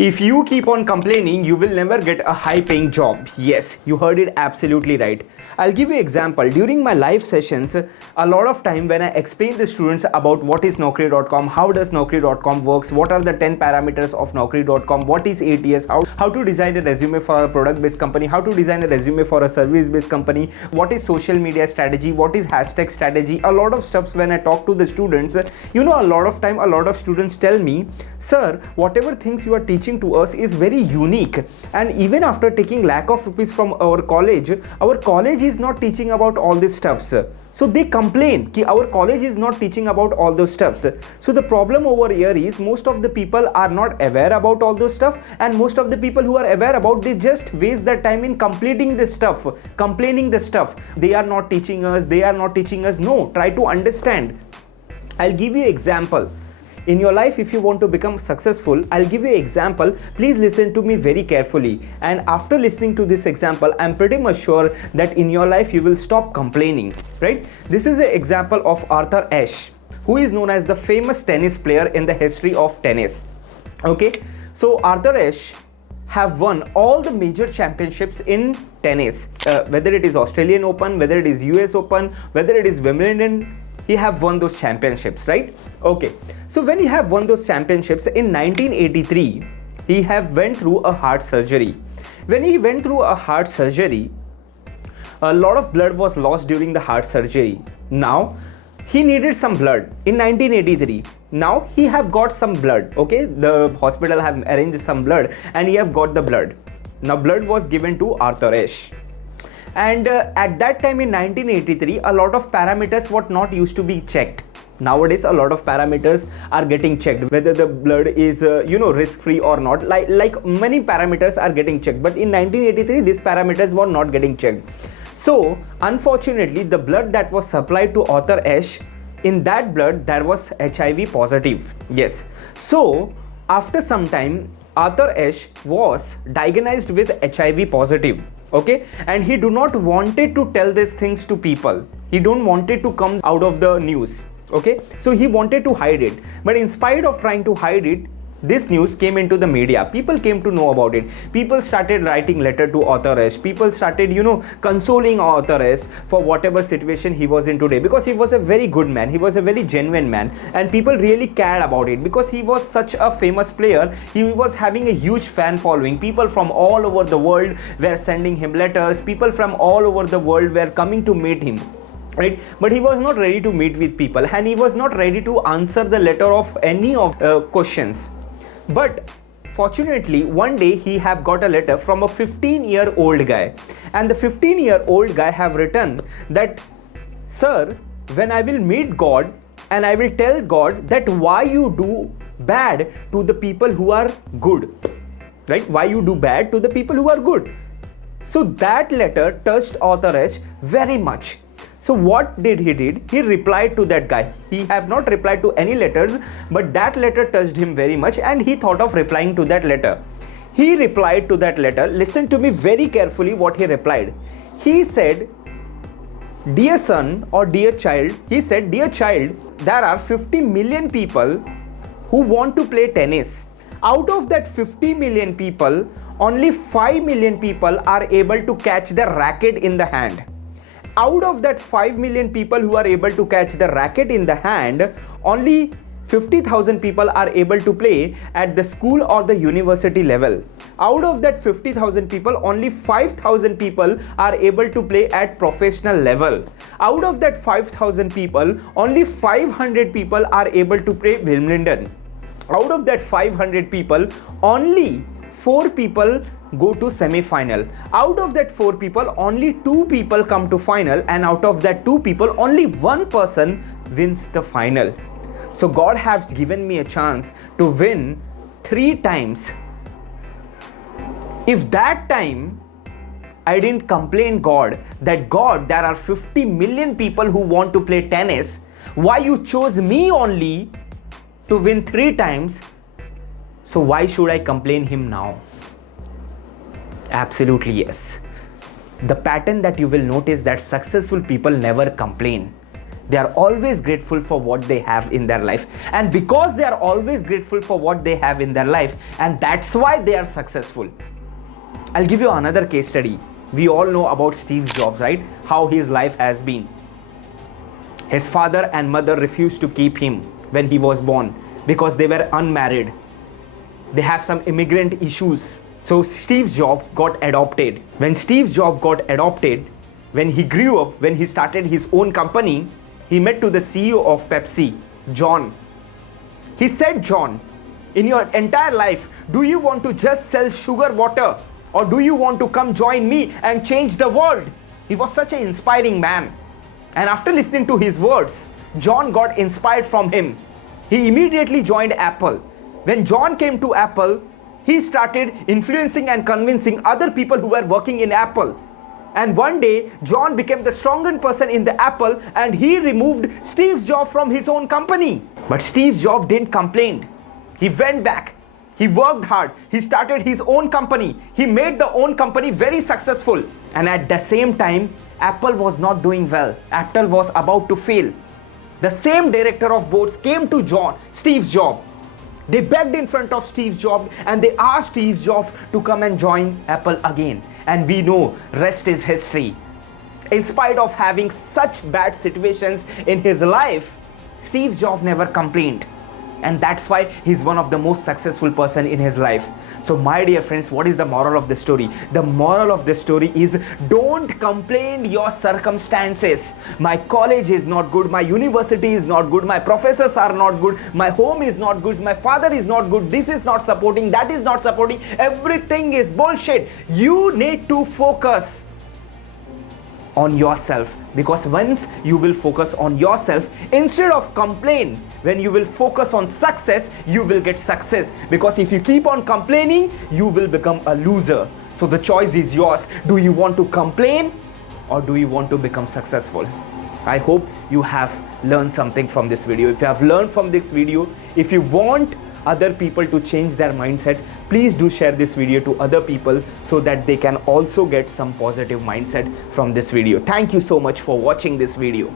If you keep on complaining, you will never get a high paying job. Yes, you heard it absolutely right. I'll give you an example. During my live sessions, a lot of time when I explain to students about what is Naukri.com, how does Naukri.com works, what are the 10 parameters of Naukri.com, what is ATS, how to design a resume for a product based company, how to design a resume for a service based company, what is social media strategy, what is hashtag strategy, a lot of stuff when I talk to the students, a lot of time, a lot of students tell me, sir, whatever things you are teaching to us is very unique, and even after taking lakh of rupees from our college is not teaching about all this stuff, sir. So they complain कि our college is not teaching about all those stuffs. So the problem over here is most of the people are not aware about all those stuff, and most of the people who are aware about, they just waste their time in completing this stuff, complaining the stuff. They are not teaching us, they are not teaching us. No, try to understand. I'll give you example. In your life, if you want to become successful, I'll give you an example. Please listen to me very carefully. And after listening to this example, I'm pretty much sure that in your life, you will stop complaining, right? This is an example of Arthur Ashe, who is known as the famous tennis player in the history of tennis. Okay, so Arthur Ashe have won all the major championships in tennis, whether it is Australian Open, whether it is US Open, whether it is Wimbledon. He have won those championships, right? Okay, so when he have won those championships in 1983, he have went through a heart surgery. When he went through a heart surgery, a lot of blood was lost during the heart surgery. Now he needed some blood in 1983. Now he have got some blood. Okay, the hospital have arranged some blood and he have got the blood. Now blood was given to Arthur Ashe. And at that time in 1983, a lot of parameters were not used to be checked. Nowadays, a lot of parameters are getting checked, whether the blood is risk-free or not. Like many parameters are getting checked, but in 1983, these parameters were not getting checked. So unfortunately, the blood that was supplied to Arthur Ashe, in that blood there was HIV positive. Yes. So after some time, Arthur Ashe was diagnosed with HIV positive. Okay, and he do not wanted to tell these things to people. He don't wanted to come out of the news. Okay, so he wanted to hide it, but in spite of trying to hide it, this news came into the media. People came to know about it. People started writing letter to Arthur Ashe. People started, consoling Arthur Ashe for whatever situation he was in today, because he was a very good man. He was a very genuine man, and people really cared about it because he was such a famous player. He was having a huge fan following. People from all over the world were sending him letters. People from all over the world were coming to meet him. Right, but he was not ready to meet with people, and he was not ready to answer the letter of any of questions. But fortunately, one day he have got a letter from a 15-year-old guy, and the 15-year-old guy have written that, sir, when I will meet God and I will tell God that why you do bad to the people who are good, right? Why you do bad to the people who are good. So that letter touched Arthur Ashe very much. So what did? He replied to that guy. He have not replied to any letters, but that letter touched him very much, and he thought of replying to that letter. He replied to that letter. Listen to me very carefully what he replied. He said, dear son or dear child, he said, dear child, there are 50 million people who want to play tennis. Out of that 50 million people, only 5 million people are able to catch the racket in the hand. Out of that 5 million people who are able to catch the racket in the hand, only 50,000 people are able to play at the school or the university level. Out of that 50,000 people, only 5,000 people are able to play at professional level. Out of that 5,000 people, only 500 people are able to play Wimbledon. Out of that 500 people, only 4 people go to semi-final. Out of that 4 people, only 2 people come to final, and out of that 2 people, only 1 person wins the final. So God has given me a chance to win 3 times. If that time I didn't complain God that God, there are 50 million people who want to play tennis, why you chose me only to win 3 times, so why should I complain him now? Absolutely yes. The pattern that you will notice that successful people never complain. They are always grateful for what they have in their life. And because they are always grateful for what they have in their life, and that's why they are successful. I'll give you another case study. We all know about Steve Jobs, right? How his life has been. His father and mother refused to keep him when he was born because they were unmarried. They have some immigrant issues. So Steve Jobs got adopted. When Steve Jobs got adopted, when he grew up, when he started his own company, he met to the CEO of Pepsi, John. He said, John, in your entire life, do you want to just sell sugar water, or do you want to come join me and change the world? He was such an inspiring man. And after listening to his words, John got inspired from him. He immediately joined Apple. When John came to Apple, he started influencing and convincing other people who were working in Apple. And one day, John became the strongest person in the Apple, and he removed Steve Jobs from his own company. But Steve Jobs didn't complain. He went back. He worked hard. He started his own company. He made the own company very successful. And at the same time, Apple was not doing well. Apple was about to fail. The same director of boards came to Steve Jobs. They begged in front of Steve Jobs and they asked Steve Jobs to come and join Apple again. And we know rest is history. In spite of having such bad situations in his life, Steve Jobs never complained. And that's why he's one of the most successful person in his life. So my dear friends, what is the moral of the story? The moral of the story is don't complain your circumstances. My college is not good, my university is not good, my professors are not good, my home is not good, my father is not good, this is not supporting, that is not supporting, everything is bullshit. You need to focus on yourself, because once you will focus on yourself instead of complain, when you will focus on success, you will get success. Because if you keep on complaining, you will become a loser. So the choice is yours. Do you want to complain or do you want to become successful? I hope you have learned something from this video. If you have learned from this video, if you want other people to change their mindset, please do share this video to other people so that they can also get some positive mindset from this video. Thank you so much for watching this video.